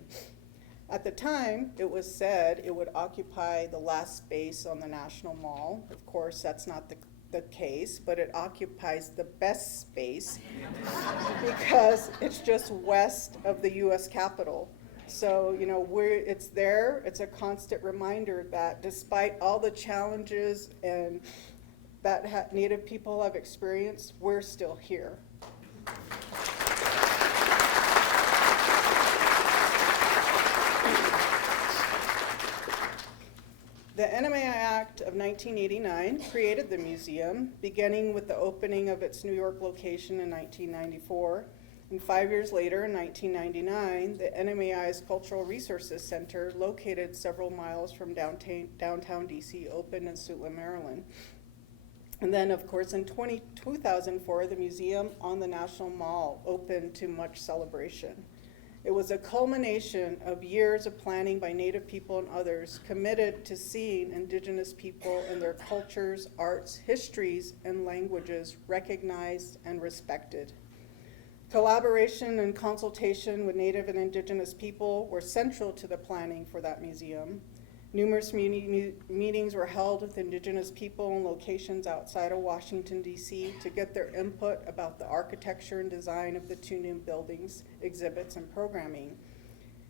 At the time, it was said it would occupy the last space on the National Mall. Of course, that's not the case, but it occupies the best space because it's just west of the U.S. Capitol. So, you know, it's there. It's a constant reminder that despite all the challenges and that Native people have experienced, we're still here. The NMAI Act of 1989 created the museum, beginning with the opening of its New York location in 1994. And 5 years later, in 1999, the NMAI's Cultural Resources Center, located several miles from downtown DC, opened in Suitland, Maryland. And then, of course, in 2004, the museum on the National Mall opened to much celebration. It was a culmination of years of planning by Native people and others committed to seeing Indigenous people and their cultures, arts, histories, and languages recognized and respected. Collaboration and consultation with Native and Indigenous people were central to the planning for that museum. Numerous meetings were held with Indigenous people in locations outside of Washington, D.C. to get their input about the architecture and design of the two new buildings, exhibits, and programming.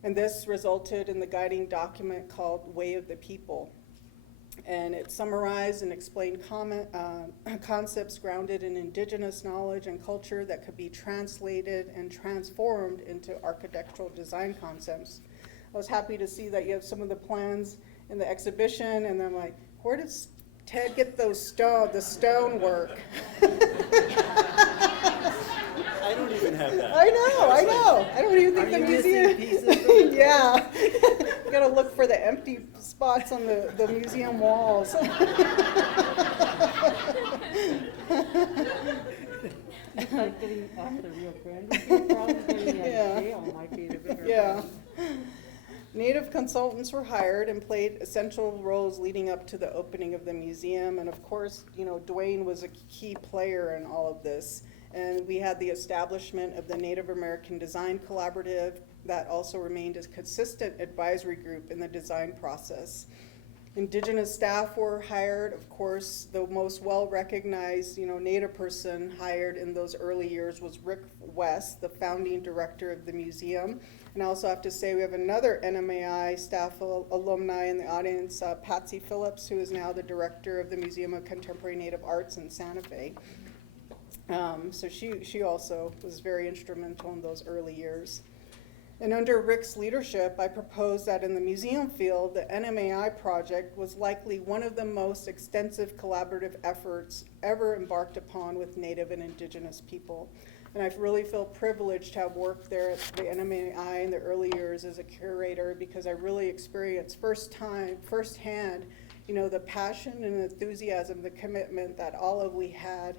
And this resulted in the guiding document called Way of the People. And it summarized and explained concepts grounded in Indigenous knowledge and culture that could be translated and transformed into architectural design concepts. I was happy to see that you have some of the plans in the exhibition, and I'm like, where does Ted get the stone work? I don't even have that. I know. I don't even think the museum. Yeah. You gotta look for the empty spots on the museum walls. It's like getting after the Rio Grande, probably getting Yeah. jail might be the bigger Yeah. problem. Native consultants were hired and played essential roles leading up to the opening of the museum. And of course, Dwayne was a key player in all of this. And we had the establishment of the Native American Design Collaborative that also remained a consistent advisory group in the design process. Indigenous staff were hired. Of course, the most well-recognized, Native person hired in those early years was Rick West, the founding director of the museum. And I also have to say we have another NMAI staff alumni in the audience, Patsy Phillips, who is now the director of the Museum of Contemporary Native Arts in Santa Fe. So she also was very instrumental in those early years. And under Rick's leadership, I proposed that in the museum field, the NMAI project was likely one of the most extensive collaborative efforts ever embarked upon with Native and Indigenous people. And I really feel privileged to have worked there at the NMAI in the early years as a curator, because I really experienced firsthand, the passion and enthusiasm, the commitment that all of we had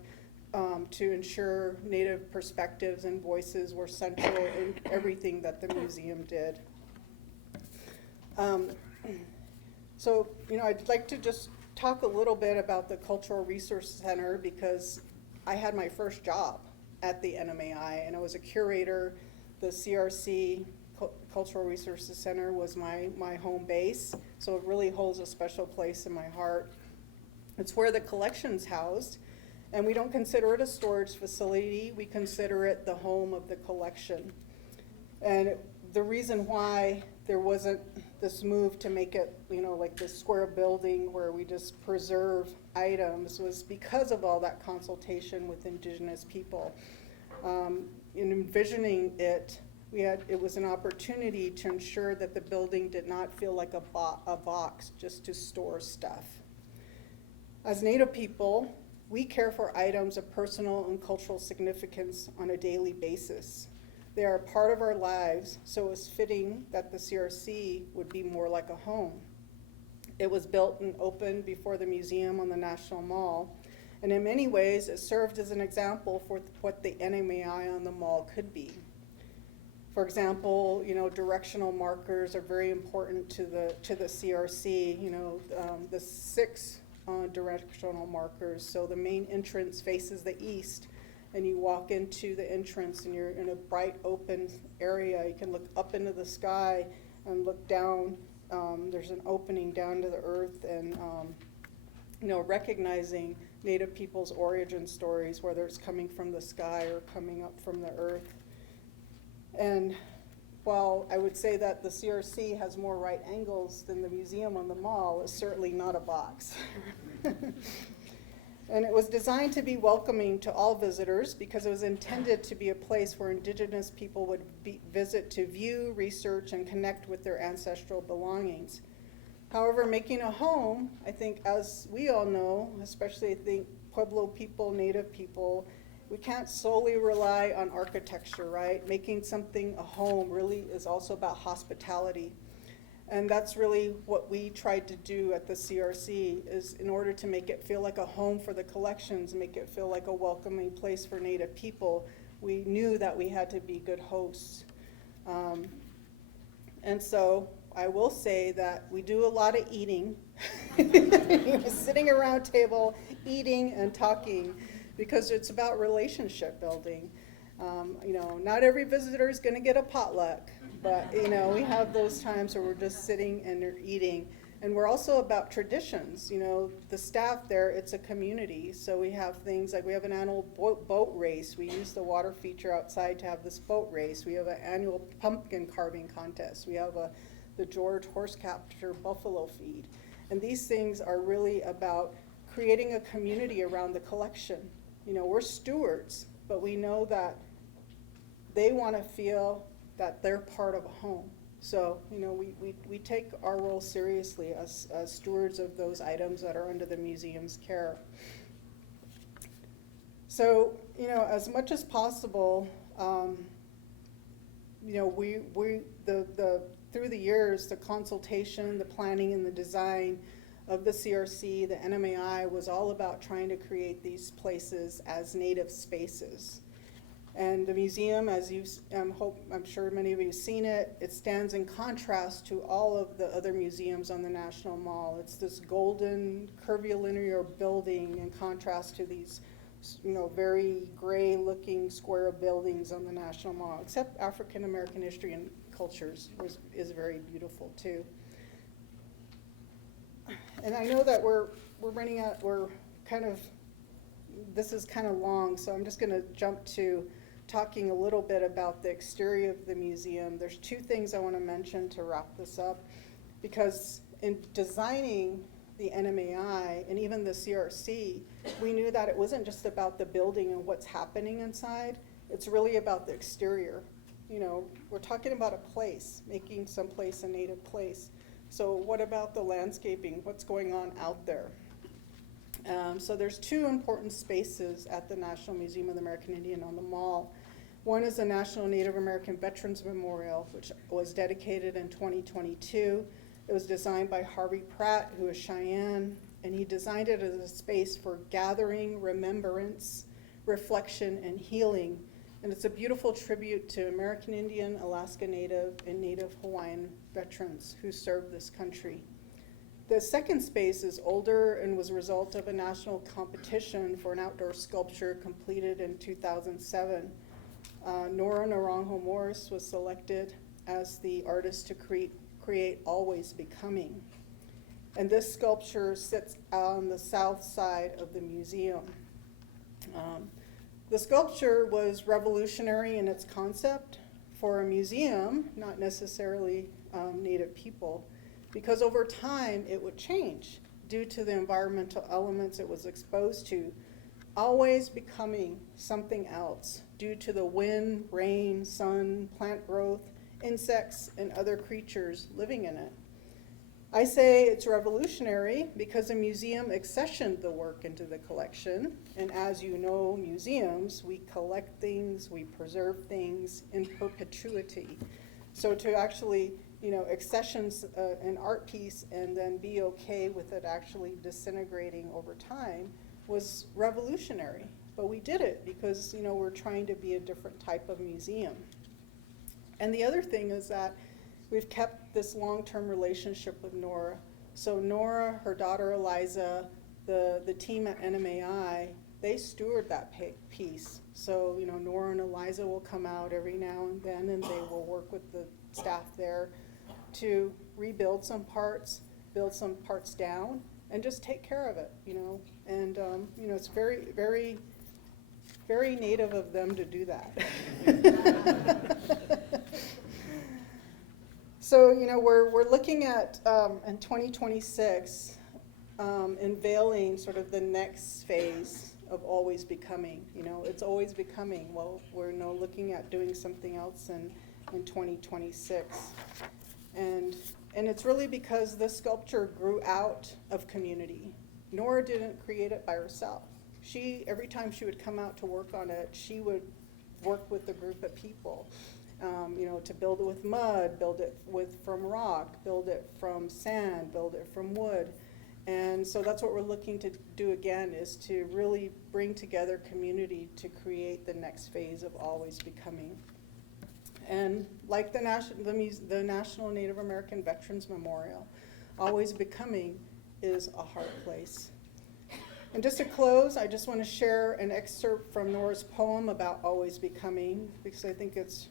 to ensure Native perspectives and voices were central in everything that the museum did. So, I'd like to just talk a little bit about the Cultural Resource Center, because I had my first job at the NMAI, and I was a curator. The CRC, Cultural Resources Center, was my home base, so it really holds a special place in my heart. It's where the collection's housed, and we don't consider it a storage facility, we consider it the home of the collection. And the reason why there wasn't this move to make it, like this square building where we just preserve items was because of all that consultation with Indigenous people. In envisioning it, it was an opportunity to ensure that the building did not feel like a box just to store stuff. As Native people, we care for items of personal and cultural significance on a daily basis. They are a part of our lives, so it's fitting that the CRC would be more like a home. It was built and opened before the museum on the National Mall, and in many ways it served as an example for what the NMAI on the mall could be. For example, directional markers are very important to the CRC. The 6 directional markers. So the main entrance faces the east, and you walk into the entrance and you're in a bright open area. You can look up into the sky and look down. There's an opening down to the earth, and recognizing Native people's origin stories, whether it's coming from the sky or coming up from the earth. And while I would say that the CRC has more right angles than the museum on the mall, it's certainly not a box. And it was designed to be welcoming to all visitors because it was intended to be a place where Indigenous people would visit to view, research, and connect with their ancestral belongings. However, making a home, I think, as we all know, especially I think Pueblo people, Native people, we can't solely rely on architecture, right? Making something a home really is also about hospitality. And that's really what we tried to do at the CRC, is in order to make it feel like a home for the collections, make it feel like a welcoming place for Native people, we knew that we had to be good hosts. And so I will say that we do a lot of eating, sitting around table, eating and talking, because it's about relationship building. You know, not every visitor is going to get a potluck, but you know, we have those times where we're just sitting and they're eating. And we're also about traditions. You know, the staff there, it's a community, so we have things like we have an annual boat race. We use the water feature outside to have this boat race. We have an annual pumpkin carving contest. We have the George Horse Capture Buffalo Feed. And these things are really about creating a community around the collection. You know, we're stewards, but we know that they want to feel that they're part of a home. So, you know, we take our role seriously as stewards of those items that are under the museum's care. So, you know, as much as possible, you know, through the years, the consultation, the planning, and the design of the CRC, the NMAI, was all about trying to create these places as native spaces. And the museum, as I'm sure many of you have seen it, it stands in contrast to all of the other museums on the National Mall. It's this golden, curvilinear building in contrast to these, you know, very gray-looking square buildings on the National Mall. Except African American history and cultures is very beautiful too. And I know that we're running out. This is kind of long, so I'm just going to jump to talking a little bit about the exterior of the museum. There's two things I want to mention to wrap this up, because in designing the NMAI and even the CRC, we knew that it wasn't just about the building and what's happening inside. It's really about the exterior. You know, we're talking about a place, making some place a native place. So what about the landscaping? What's going on out there? So there's two important spaces at the National Museum of the American Indian on the Mall. One is the National Native American Veterans Memorial, which was dedicated in 2022. It was designed by Harvey Pratt, who is Cheyenne, and he designed it as a space for gathering, remembrance, reflection, and healing. And it's a beautiful tribute to American Indian, Alaska Native, and Native Hawaiian veterans who served this country. The second space is older and was a result of a national competition for an outdoor sculpture completed in 2007. Nora Naranjo Morris was selected as the artist to create Always Becoming. And this sculpture sits on the south side of the museum. The sculpture was revolutionary in its concept for a museum, not necessarily Native people, because over time it would change due to the environmental elements it was exposed to, always becoming something else due to the wind, rain, sun, plant growth, insects, and other creatures living in it. I say it's revolutionary because the museum accessioned the work into the collection, and as you know, museums, we collect things, we preserve things in perpetuity. So to actually, you know, accessions an art piece and then be okay with it actually disintegrating over time was revolutionary. But we did it because, you know, we're trying to be a different type of museum. And the other thing is that we've kept this long-term relationship with Nora. So Nora, her daughter Eliza, the team at NMAI, they steward that piece. So, you know, Nora and Eliza will come out every now and then, and they will work with the staff there to rebuild some parts, build some parts down, and just take care of it, you know. And, you know, it's very, very, very native of them to do that. So, you know, we're looking at, in 2026, unveiling sort of the next phase of Always Becoming. You know, it's always becoming. Well, we're now looking at doing something else in 2026. And And it's really because this sculpture grew out of community. Nora didn't create it by herself. Every time she would come out to work on it, she would work with a group of people, to build it with mud, build it from rock, build it from sand, build it from wood. And so that's what we're looking to do again, is to really bring together community to create the next phase of Always Becoming. And like the National Native American Veterans Memorial, Always Becoming is a heart place. And just to close, I just want to share an excerpt from Nora's poem about Always Becoming, because I think it's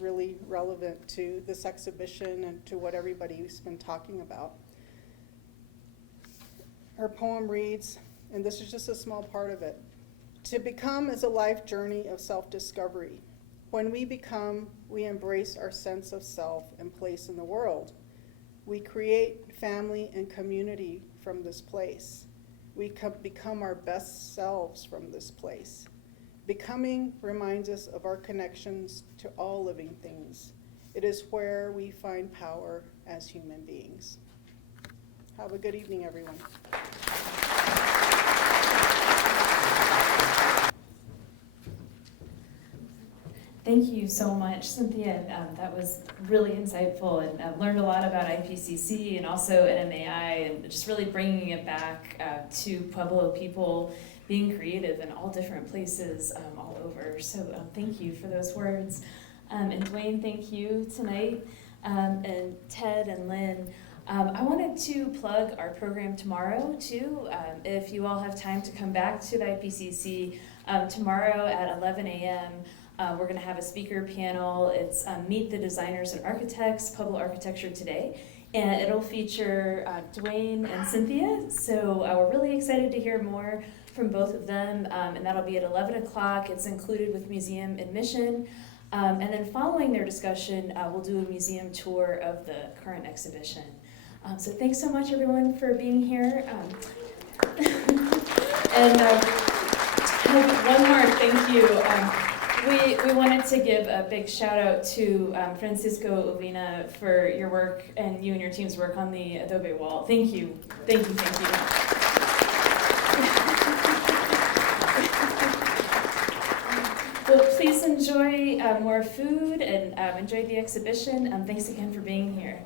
really relevant to this exhibition and to what everybody's been talking about. Her poem reads, and this is just a small part of it: "To become is a life journey of self-discovery. When we become, we embrace our sense of self and place in the world. We create family and community from this place. We become our best selves from this place. Becoming reminds us of our connections to all living things. It is where we find power as human beings." Have a good evening, everyone. Thank you so much, Cynthia. That was really insightful, and learned a lot about IPCC and also NMAI, and just really bringing it back to Pueblo people being creative in all different places all over. So thank you for those words. And Dwayne, thank you tonight. And Ted and Lynn. I wanted to plug our program tomorrow too. If you all have time to come back to the IPCC tomorrow at 11 a.m., we're going to have a speaker panel. It's Meet the Designers and Architects, Pueblo Architecture Today. And it'll feature Dwayne and Cynthia. So we're really excited to hear more from both of them. And that'll be at 11 o'clock. It's included with museum admission. And then following their discussion, we'll do a museum tour of the current exhibition. So thanks so much, everyone, for being here. And one more thank you. We wanted to give a big shout out to Francisco Ovina for your work and you and your team's work on the adobe wall. Thank you. Thank you. Thank you. Well, please enjoy more food and enjoy the exhibition. Thanks again for being here.